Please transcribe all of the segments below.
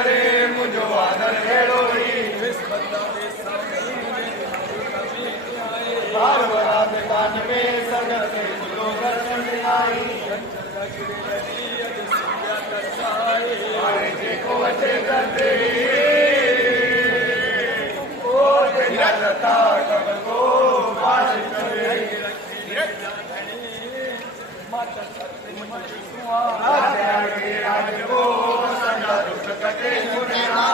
करे मुझो आदर हेड़ोई बार बरात कान में सगर से मुझो दर्शन आई जे को अचे करते ओ लता कब को बाज करे राज को संगा दुख कटे सुना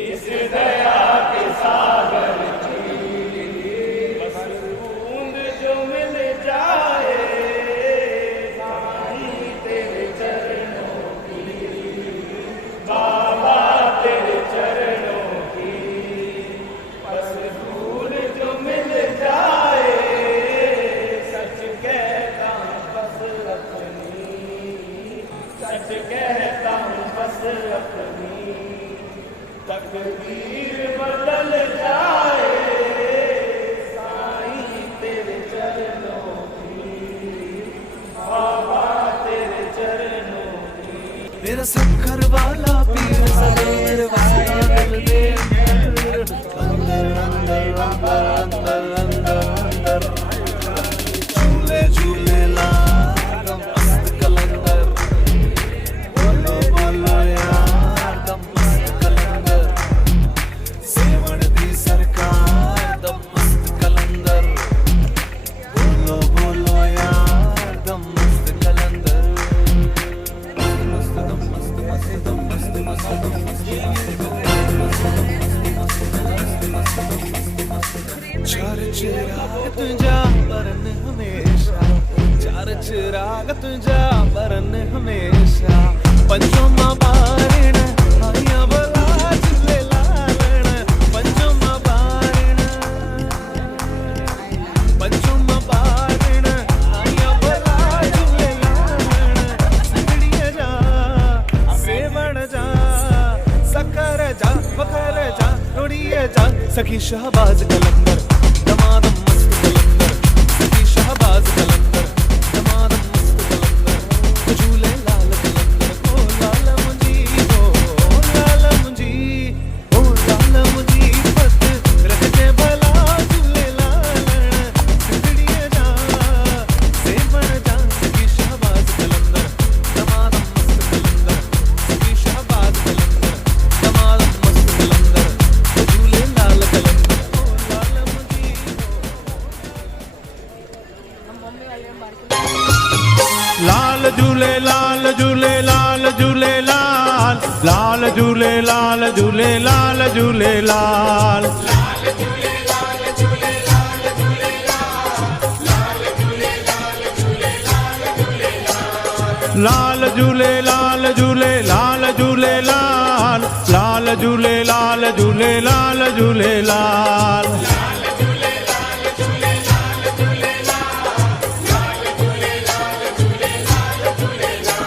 इस दया के सागर की बस बूंद जो मिल जाए साईं तेरे चरणों की, बाबा तेरे चरणों की बस बूंद जो मिल जाए, सच कहता हूँ बस अपनी, सच कहता हूँ बस अपनी तकदीर बदल जाए साईं तेरे चरणों की, बाबा तेरे चरणों की। मेरा सखर वाला पीर सवेर वाला दिल दे अंदर अंदर अंदर अंदर झूले झूले लाल मस्त कलंदर, बोलो बोलो यार दम मस्त कलंदर, सेवण दी सरकार दम मस्त कलंदर, बोलो बोलो यार दम मस्त कलंदर, मस्त दम मस्त मस्त दम मस्त मस्त दम चार चिराग तुझा बरन हमेशा, चार चिराग तुझा बरन हमेशा, पंचों बारण आया बला झूले लालण, पंचों बारण आया बला झूले लालण, सिगड़िया जा सेवण जा सकर जा बखर जा रोड़िए जा, सखी शहबाज कलंदर दमादम मस्त कलंदर, सखी शहबाज कलंदर दमादम मस्त कलंदर, झूले लाल कलंदर ओ लाल मुंजी ओ लाल मुंजी ओ लाल मुंजी पत रख के भला झूले लालण, सिगड़िए जा सेवण जा, सखी शहबाज कलंदर दमादम मस्त कलंदर, सखी शहबाज कलंदर दमादम मस्त कलंदर, झूले लाल कलंदर ओ लाल मुंजी। लाल झूले लाल झूले लाल झूले लाल, लाल झूले लाल झूले लाल झूले लाल, लाल झूले लाल झूले लाल झूले लाल, लाल झूले लाल झूले लाल झूले लाल,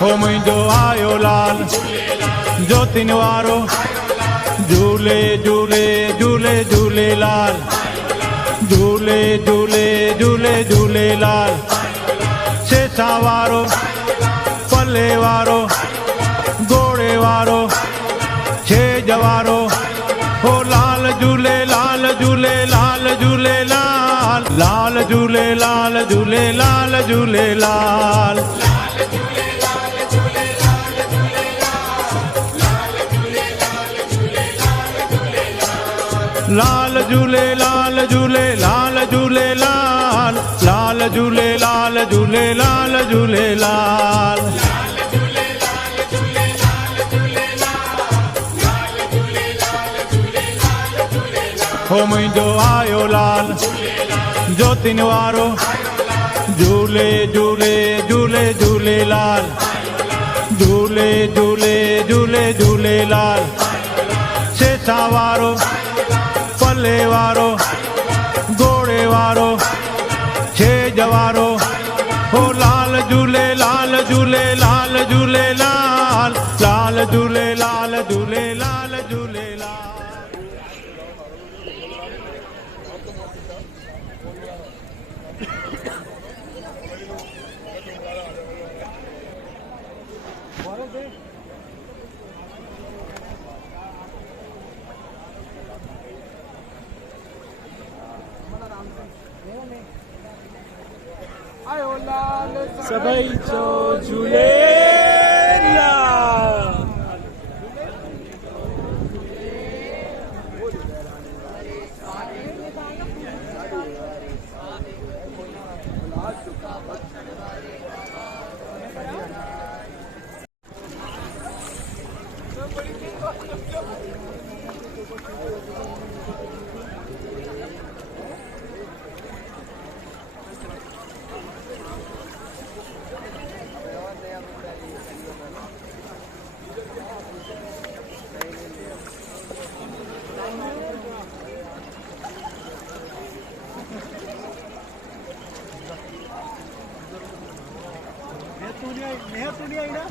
हो मुंहिंजो आयो लाल ज्योतिन वारो, झूले झूले झूले झूले लाल, झूले झूले झूले झूले लाल, सेसा वारो पले वारो घोड़े वारो छेज वारो, हो लाल झूले लाल झूले लाल झूले लाल, लाल झूले लाल झूले लाल झूले लाल, लाल झूले लाल झूले लाल झूले लाल, लाल झूले लाल झूले लाल झूले लाल, हो मुंहिंजो आयो लाल ज्योतिन वारो, झूले झूले झूले झूले लाल, झूले झूले झूले झूले लाल, सेसा वारो पले वारो घोड़े वारो छेज वारो, हो लाल झूले लाल झूले लाल झूले लाल, लाल झूले लाल झूले लाल झूले लाल। सभई चो झूलेलाल। फोटो नहीं आई ना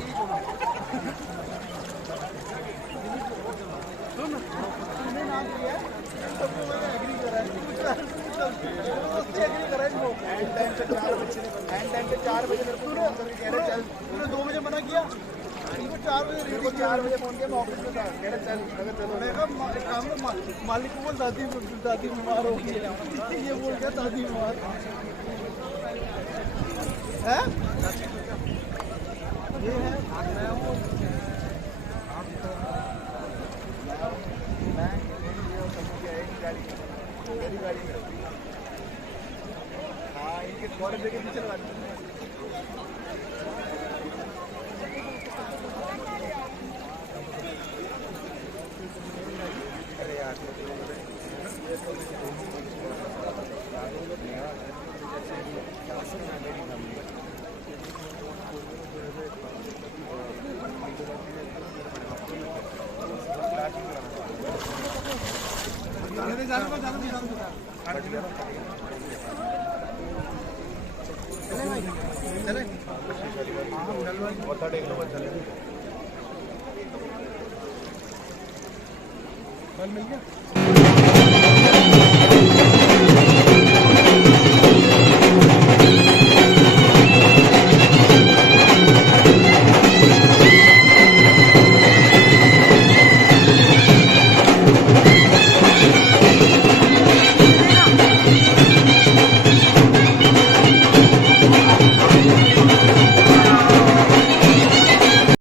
सुन तूने नाम दिया सबको मैंने एग्री करा है उससे एग्री करा है इसको एंड टाइम पे 4 बजे तूने 2 बजे मना किया इनको 4 बजे रेडी 4 बजे फोन किया मैं ऑफिस में था कह रहे चल अगर चलो मैं कहा काम में मालिक को बोल दादी बीमार हो गई ये बोल गया दादी बीमार है ये है हाँ इनके थोड़े देर के पीछे लगा अरे यार चले कल मिल गया